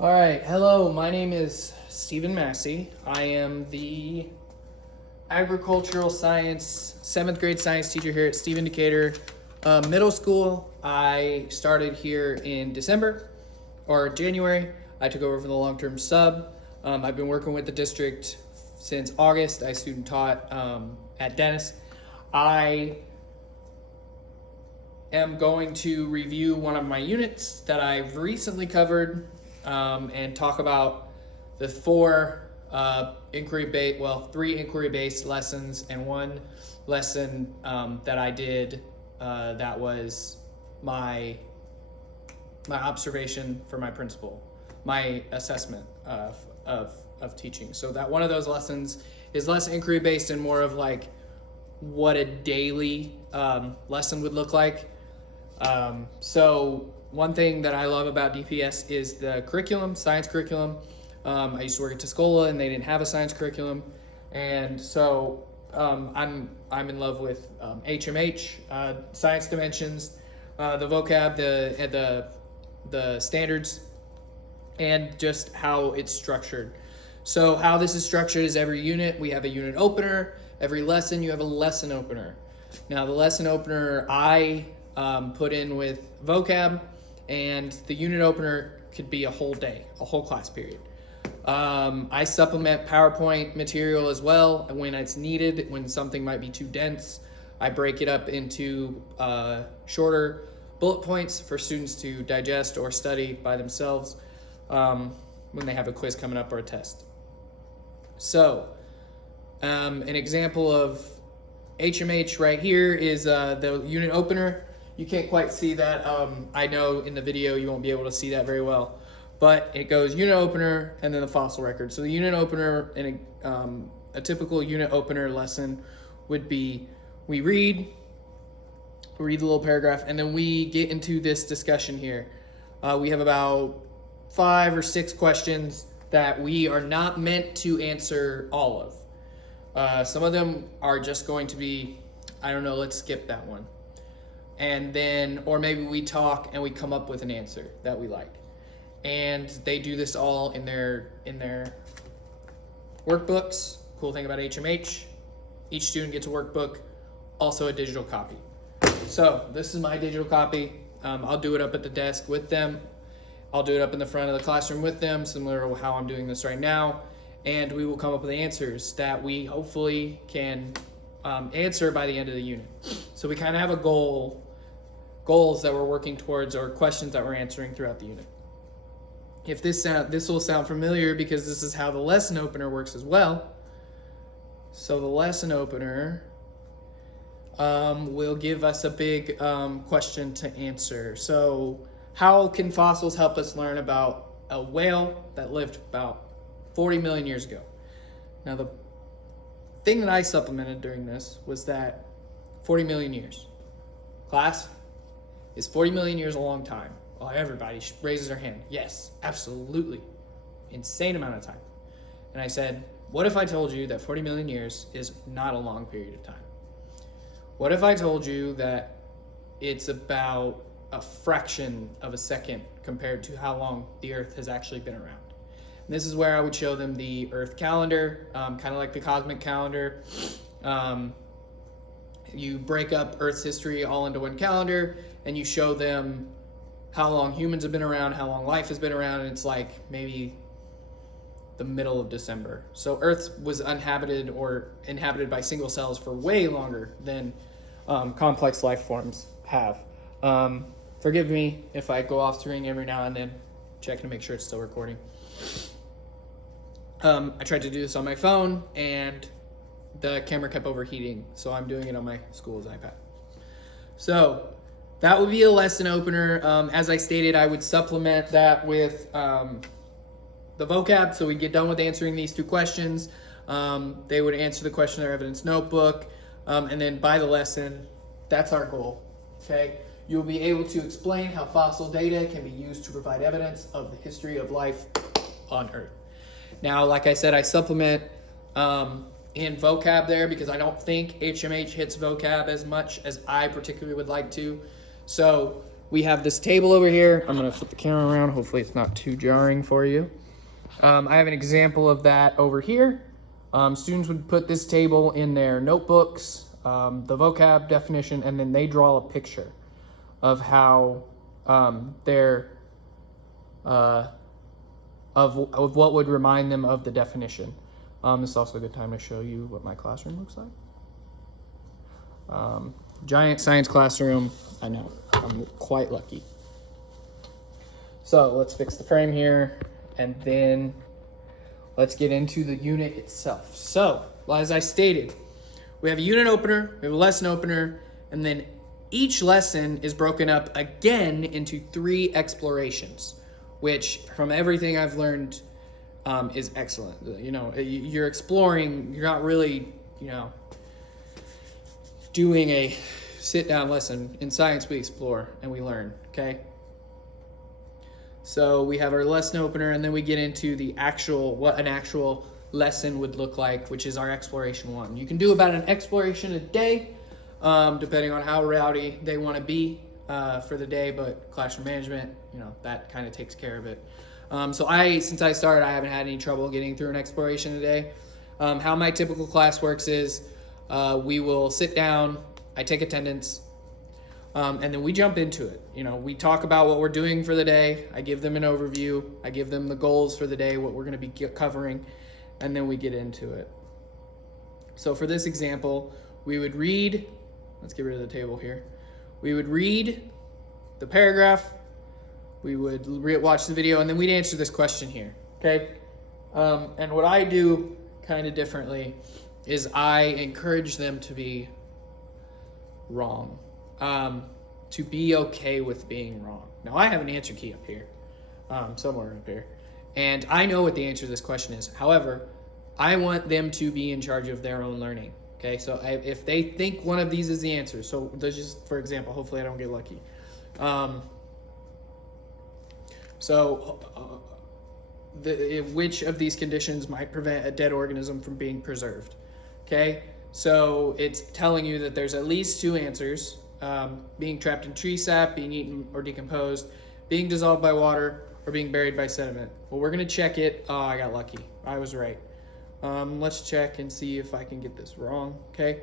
All right, hello, my name is Stephen Massey. I am the agricultural science, 7th grade science teacher here at Stephen Decatur Middle School. I started here in December or January. I took over for the long-term sub. I've been working with the district since August. I student taught at Dennis. I am going to review one of my units that I've recently covered and talk about the three inquiry-based lessons and one lesson that I did that was my observation for my principal, my assessment of teaching. So that one of those lessons is less inquiry-based and more of like what a daily lesson would look like. So one thing that I love about DPS is the curriculum, science curriculum. I used to work at Tuscola and they didn't have a science curriculum. And so I'm in love with HMH, science dimensions, the vocab, the standards, and just how it's structured. So how this is structured is every unit, we have a unit opener. Every lesson, you have a lesson opener. Now the lesson opener I put in with vocab, and the unit opener could be a whole day, a whole class period. I supplement PowerPoint material as well when it's needed, when something might be too dense. I break it up into shorter bullet points for students to digest or study by themselves when they have a quiz coming up or a test. So, an example of HMH right here is the unit opener. You can't quite see that. I know in the video you won't be able to see that very well, but it goes unit opener and then the fossil record. So the unit opener in a typical unit opener lesson would be we read the little paragraph, and then we get into this discussion here. We have about 5 or 6 questions that we are not meant to answer all of. Some of them are just going to be, I don't know, let's skip that one. And then, or maybe we talk and we come up with an answer that we like. And they do this all in their workbooks. Cool thing about HMH, each student gets a workbook, also a digital copy. So this is my digital copy. I'll do it up at the desk with them. I'll do it up in the front of the classroom with them, similar to how I'm doing this right now. And we will come up with answers that we hopefully can answer by the end of the unit. So we kind of have a goals that we're working towards, or questions that we're answering throughout the unit. If this will sound familiar because this is how the lesson opener works as well. So the lesson opener will give us a big question to answer. So how can fossils help us learn about a whale that lived about 40 million years ago? Now the thing that I supplemented during this was that 40 million years. Class, is 40 million years a long time? Well, everybody raises their hand. Yes, absolutely. Insane amount of time. And I said, what if I told you that 40 million years is not a long period of time? What if I told you that it's about a fraction of a second compared to how long the Earth has actually been around? And this is where I would show them the Earth calendar, kind of like the cosmic calendar. You break up Earth's history all into one calendar, and you show them how long humans have been around, how long life has been around, and it's like maybe the middle of December. So Earth was uninhabited or inhabited by single cells for way longer than complex life forms have. Forgive me if I go off screen every now and then, checking to make sure it's still recording. I tried to do this on my phone and the camera kept overheating, so I'm doing it on my school's iPad. So that would be a lesson opener. As I stated, I would supplement that with the vocab. So we get done with answering these 2 questions. They would answer the question in their evidence notebook. And then by the lesson, that's our goal, okay? You'll be able to explain how fossil data can be used to provide evidence of the history of life on Earth. Now, like I said, I supplement in vocab there because I don't think HMH hits vocab as much as I particularly would like to. So we have this table over here. I'm gonna flip the camera around. Hopefully it's not too jarring for you. I have an example of that over here. Students would put this table in their notebooks, the vocab definition, and then they draw a picture of how their of what would remind them of the definition. This is also a good time to show you what my classroom looks like. Giant science classroom. I know, I'm quite lucky. So let's fix the frame here, and then let's get into the unit itself. So, as I stated, we have a unit opener, we have a lesson opener, and then each lesson is broken up again into 3 explorations, which from everything I've learned is excellent. You know, you're exploring, you're not really, you know, doing a sit-down lesson. In science, we explore and we learn, okay? So we have our lesson opener, and then we get into the actual, what an actual lesson would look like, which is our exploration 1. You can do about an exploration a day, depending on how rowdy they want to be for the day, but classroom management, you know, that kind of takes care of it. Since I started, I haven't had any trouble getting through an exploration a day. How my typical class works is we will sit down, I take attendance, and then we jump into it. You know, we talk about what we're doing for the day. I give them an overview. I give them the goals for the day, what we're going to be covering, and then we get into it. So for this example, we would read, let's get rid of the table here. We would read the paragraph, we would watch the video, and then we'd answer this question here, okay? And what I do kind of differently is I encourage them to be wrong. To be okay with being wrong. Now I have an answer key up here, somewhere up here, and I know what the answer to this question is. However, I want them to be in charge of their own learning. Okay, so if they think one of these is the answer, so let's just, for example, hopefully I don't get lucky. Which of these conditions might prevent a dead organism from being preserved? Okay, so it's telling you that there's at least 2 answers. Being trapped in tree sap, being eaten or decomposed, being dissolved by water, or being buried by sediment. Well, we're gonna check it. Oh, I got lucky. I was right. Let's check and see if I can get this wrong, okay?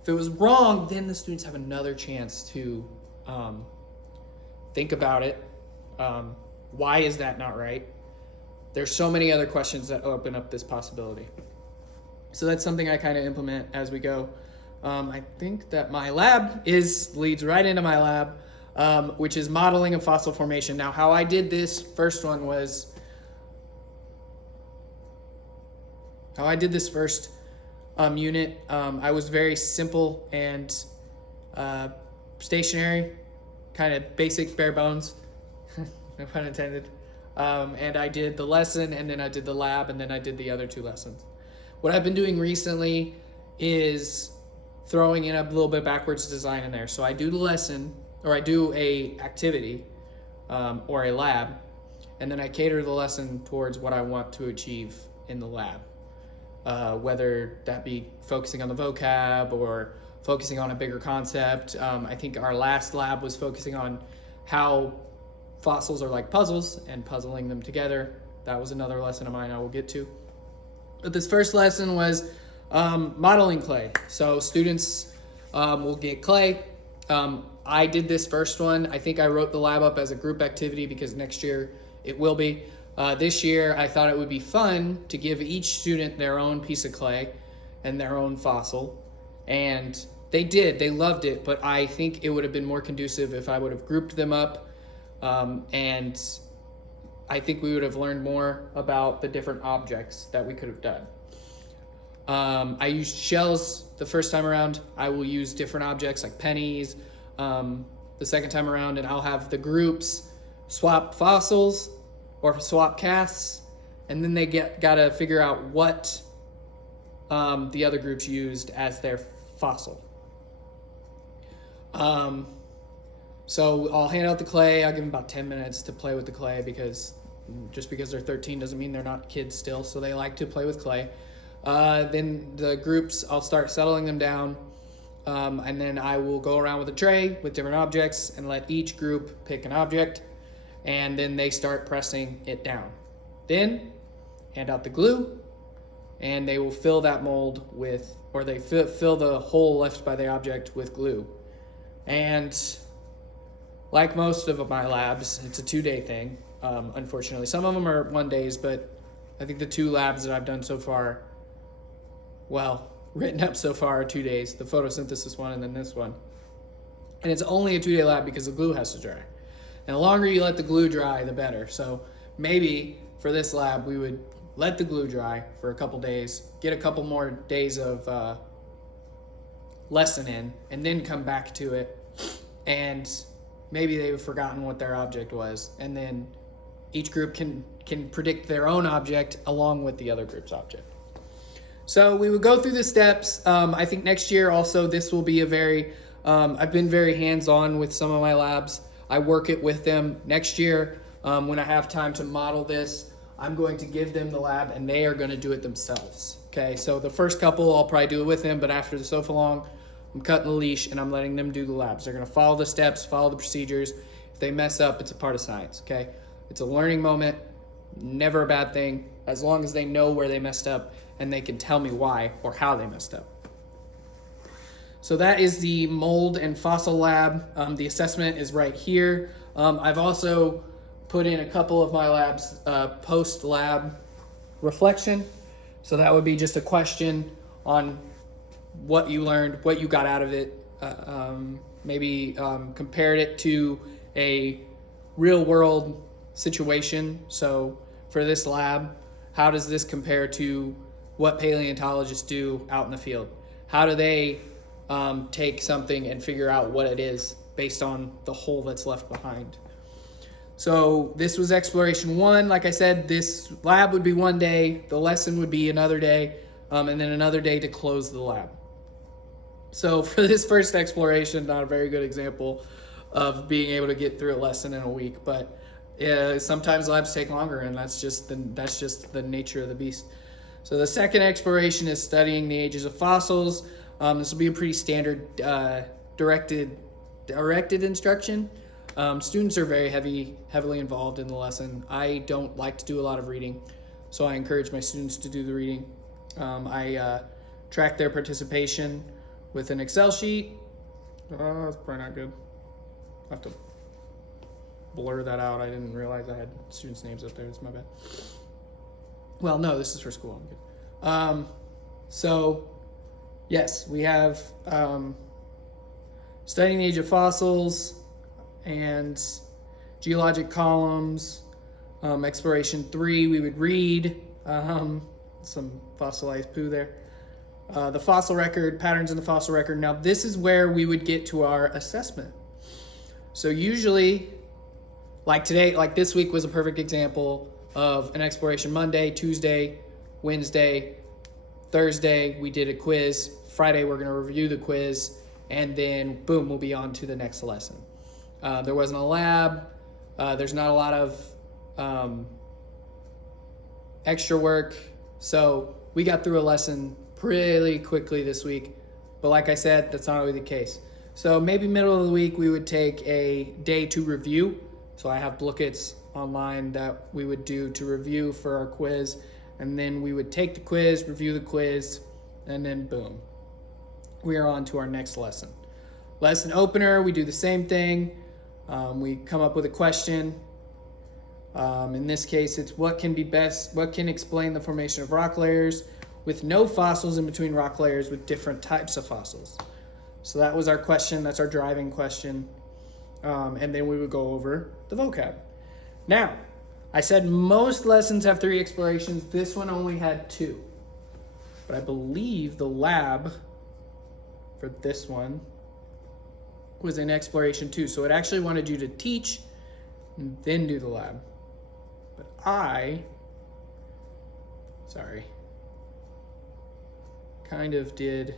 If it was wrong, then the students have another chance to think about it. Why is that not right? There's so many other questions that open up this possibility. So that's something I kind of implement as we go. I think that my lab leads right into my lab, which is modeling of fossil formation. Now, how I did this first unit, I was very simple and stationary, kind of basic, bare bones, no pun intended. And I did the lesson, and then I did the lab, and then I did the other 2 lessons. What I've been doing recently is throwing in a little bit backwards design in there. So I do the lesson, or I do a activity, or a lab, and then I cater the lesson towards what I want to achieve in the lab. Whether that be focusing on the vocab or focusing on a bigger concept. I think our last lab was focusing on how fossils are like puzzles and puzzling them together. That was another lesson of mine I will get to. But this first lesson was modeling clay. So students will get clay. I did this first one. I think I wrote the lab up as a group activity because next year it will be. This year I thought it would be fun to give each student their own piece of clay and their own fossil. And they did, they loved it, but I think it would have been more conducive if I would have grouped them up. And I think we would have learned more about the different objects that we could have done. I used shells the first time around. I will use different objects like pennies the second time around, and I'll have the groups swap fossils or swap casts, and then they gotta figure out what the other groups used as their fossil. So I'll hand out the clay. I'll give them about 10 minutes to play with the clay because just because they're 13 doesn't mean they're not kids still, so they like to play with clay. Then the groups, I'll start settling them down. and then I will go around with a tray with different objects and let each group pick an object, and then they start pressing it down. Then hand out the glue, and they will fill that mold with, or they fill the hole left by the object with glue. And like most of my labs, it's a 2-day thing, unfortunately. Some of them are 1 days, but I think the 2 labs that I've done so far, written up so far, are 2 days. The photosynthesis one and then this one. And it's only a 2-day lab because the glue has to dry. And the longer you let the glue dry, the better. So maybe for this lab, we would let the glue dry for a couple days, get a couple more days of lesson in, and then come back to it. And maybe they've forgotten what their object was, and then each group can predict their own object along with the other group's object. So we would go through the steps. I think next year also this will be a very, I've been very hands-on with some of my labs. I work it with them. Next year, when I have time to model this, I'm going to give them the lab and they are going to do it themselves. Okay, so the first couple I'll probably do it with them, but after the SOFA long, I'm cutting the leash and I'm letting them do the labs. They're going to follow the steps, follow the procedures. If they mess up, it's a part of science, okay? It's a learning moment, never a bad thing, as long as they know where they messed up and they can tell me why or how they messed up. So that is the mold and fossil lab. The assessment is right here. I've also put in a couple of my labs post-lab reflection. So that would be just a question on what you learned, what you got out of it, maybe compared it to a real world situation. So for this lab, how does this compare to what paleontologists do out in the field? How do they take something and figure out what it is based on the hole that's left behind? So this was exploration 1. Like I said, this lab would be 1 day, the lesson would be another day, and then another day to close the lab. So for this first exploration, not a very good example of being able to get through a lesson in a week, but sometimes labs take longer, and that's just the nature of the beast. So the second exploration is studying the ages of fossils. This will be a pretty standard directed instruction. Students are very heavily involved in the lesson. I don't like to do a lot of reading, so I encourage my students to do the reading. I track their participation with an Excel sheet. That's probably not good. I'll have to blur that out. I didn't realize I had students' names up there. It's my bad. Well, no, this is for school. I'm good. So, yes, we have studying the age of fossils and geologic columns. Exploration 3, we would read some fossilized poo there. The fossil record, patterns in the fossil record. Now, this is where we would get to our assessment. So usually, like today, like this week was a perfect example of an exploration. Monday, Tuesday, Wednesday, Thursday, we did a quiz. Friday, we're going to review the quiz, and then boom, we'll be on to the next lesson. There wasn't a lab. There's not a lot of extra work. So we got through a lesson pretty quickly this week. But like I said, that's not always the case. So maybe middle of the week, we would take a day to review. So I have bookets online that we would do to review for our quiz. And then we would take the quiz, review the quiz, and then boom, we are on to our next lesson. Lesson opener, we do the same thing. We come up with a question. In this case, it's what can explain the formation of rock layers with no fossils in between rock layers with different types of fossils. So that was our question. That's our driving question. And then we would go over the vocab. Now, I said most lessons have 3 explorations. This one only had 2. But I believe the lab for this one was in exploration 2. So it actually wanted you to teach and then do the lab. But kind of did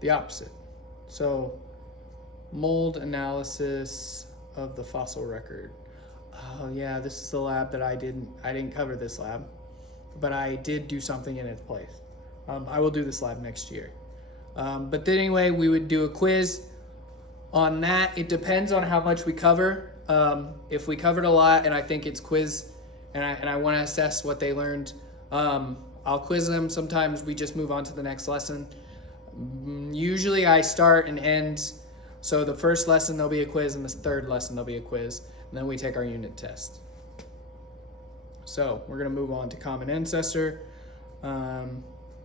the opposite. So mold analysis of the fossil record. Oh yeah, this is the lab that I didn't cover this lab, but I did do something in its place. I will do this lab next year. But then anyway, we would do a quiz on that. It depends on how much we cover. If we covered a lot and I think it's quiz and I want to assess what they learned, I'll quiz them. Sometimes we just move on to the next lesson. Usually I start and end. So the first lesson there'll be a quiz, and the third lesson there'll be a quiz, and then we take our unit test. So we're going to move on to Common Ancestor.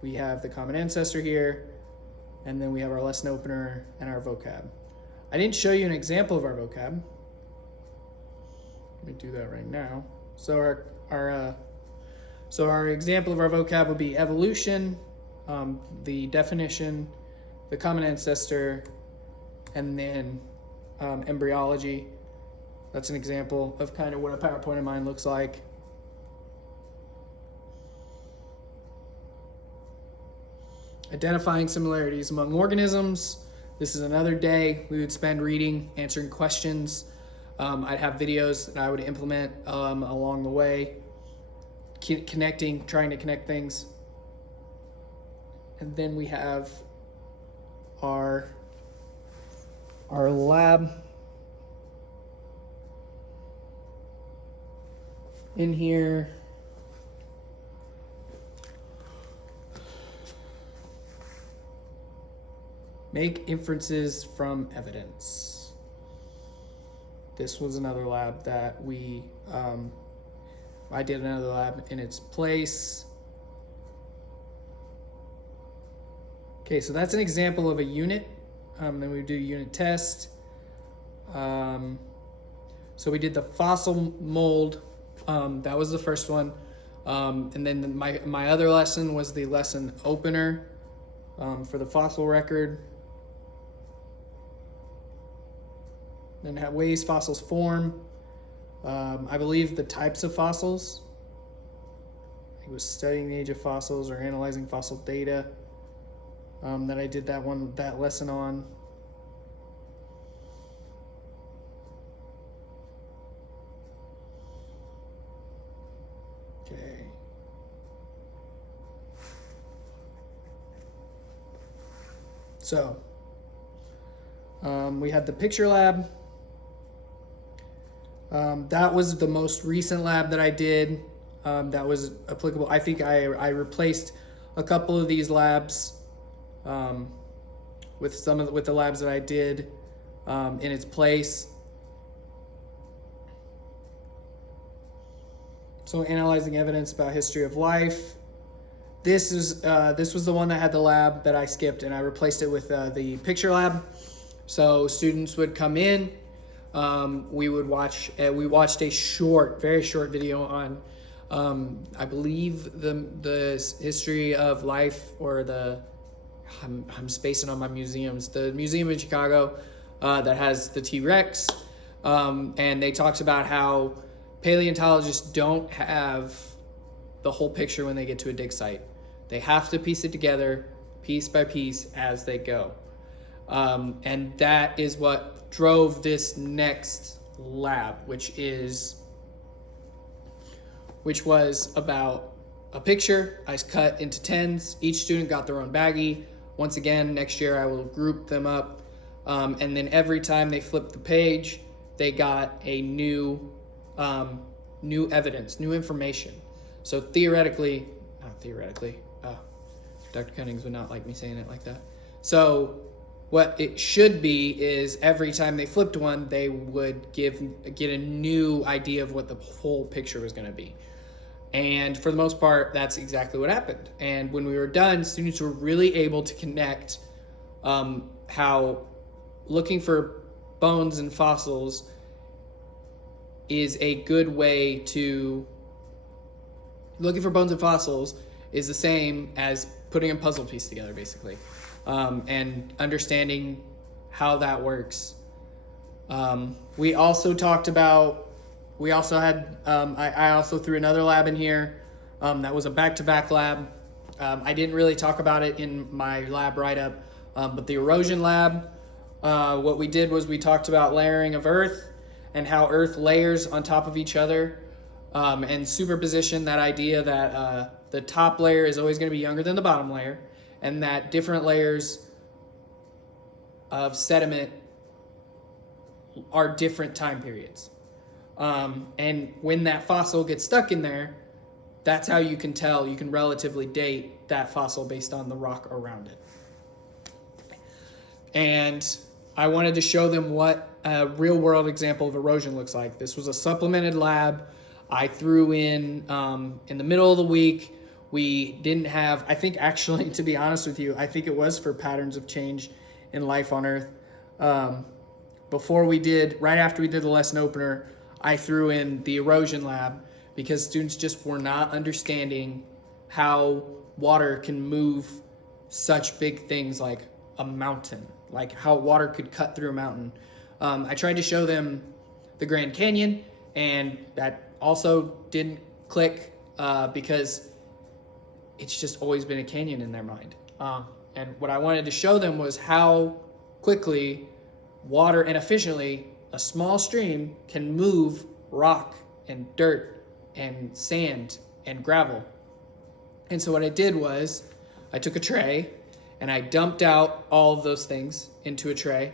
We have the Common Ancestor here, and then we have our lesson opener and our vocab. I didn't show you an example of our vocab. Let me do that right now. So our example of our vocab would be evolution, the definition, the common ancestor, and then embryology. That's an example of kind of what a PowerPoint of mine looks like. Identifying similarities among organisms. This is another day we would spend reading, answering questions. I'd have videos that I would implement along the way, trying to connect things. And then we have our lab in here. Make inferences from evidence. This was another lab that I did another lab in its place. Okay, so that's an example of a unit. Then we do unit test. So we did the fossil mold. That was the first one. And then my other lesson was the lesson opener for the fossil record. Then ways fossils form. I believe the types of fossils. It was studying the age of fossils or analyzing fossil data. That I did that lesson on. Okay. So we had the picture lab. That was the most recent lab that I did. That was applicable. I think I replaced a couple of these labs with the labs that I did in its place. So analyzing evidence about history of life. This was the one that had the lab that I skipped, and I replaced it with the picture lab. So students would come in. We watched a very short video on, I believe the history of life, or I'm spacing on my museums. The museum in Chicago that has the T-Rex, and they talked about how paleontologists don't have the whole picture when they get to a dig site. They have to piece it together piece by piece as they go. And that is what drove this next lab, which was about a picture. I cut into 10s. Each student got their own baggie. Once again, next year I will group them up. And then every time they flipped the page, they got a new evidence, new information. So not theoretically, Dr. Cunnings would not like me saying it like that. So what it should be is every time they flipped one, they would get a new idea of what the whole picture was going to be. And for the most part, that's exactly what happened. And when we were done, students were really able to connect how looking for bones and fossils is a good way to... Looking for bones and fossils is the same as putting a puzzle piece together, basically. And understanding how that works. We also had, I also threw another lab in here. That was a back-to-back lab. I didn't really talk about it in my lab write-up, but the erosion lab, what we did was we talked about layering of Earth and how Earth layers on top of each other, and superposition, that idea that the top layer is always going to be younger than the bottom layer, and that different layers of sediment are different time periods. And when that fossil gets stuck in there, that's how you can tell, you can relatively date that fossil based on the rock around it. And I wanted to show them what a real world example of erosion looks like. This was a supplemented lab I threw in the middle of the week. We didn't have, I think actually, to be honest with you, I think it was for patterns of change in life on Earth. Right after we did the lesson opener, I threw in the erosion lab because students just were not understanding how water can move such big things like a mountain, like how water could cut through a mountain. I tried to show them the Grand Canyon, and that also didn't click because it's just always been a canyon in their mind. And what I wanted to show them was how quickly water and efficiently a small stream can move rock and dirt and sand and gravel. And so what I did was I took a tray and I dumped out all of those things into a tray,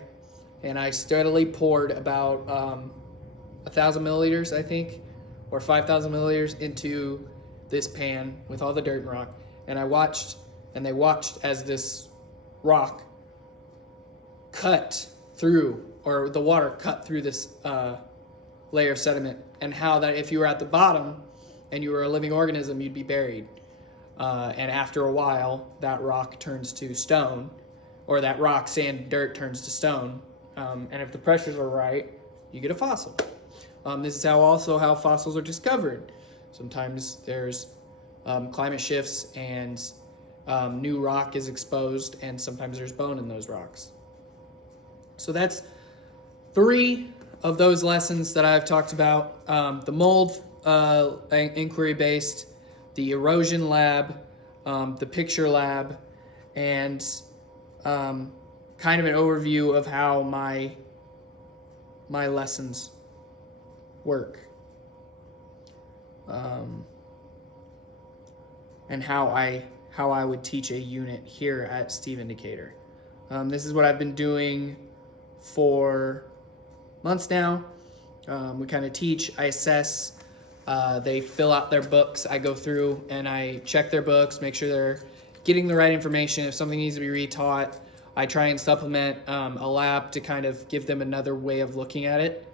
and I steadily poured about 1,000 milliliters, I think, or 5,000 milliliters into this pan with all the dirt and rock. And I watched, and they watched as this rock cut through, or the water cut through this layer of sediment, and how that if you were at the bottom and you were a living organism, you'd be buried. And after a while, that rock turns to stone, or that rock, sand, dirt turns to stone. And if the pressures are right, you get a fossil. This is how fossils are discovered. Sometimes there's climate shifts and new rock is exposed, and sometimes there's bone in those rocks. So that's 3 of those lessons that I've talked about. The mold inquiry-based, the erosion lab, the picture lab, and kind of an overview of how my lessons work. And how I would teach a unit here at Stephen Decatur. This is what I've been doing for months now. We kind of teach, I assess, they fill out their books. I go through and I check their books, make sure they're getting the right information. If something needs to be retaught, I try and supplement a lab to kind of give them another way of looking at it.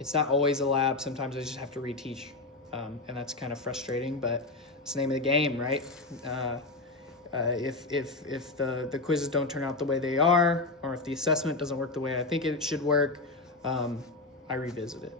It's not always a lab. Sometimes I just have to reteach, and that's kind of frustrating, but it's the name of the game, right? If the quizzes don't turn out the way they are, or if the assessment doesn't work the way I think it should work, I revisit it.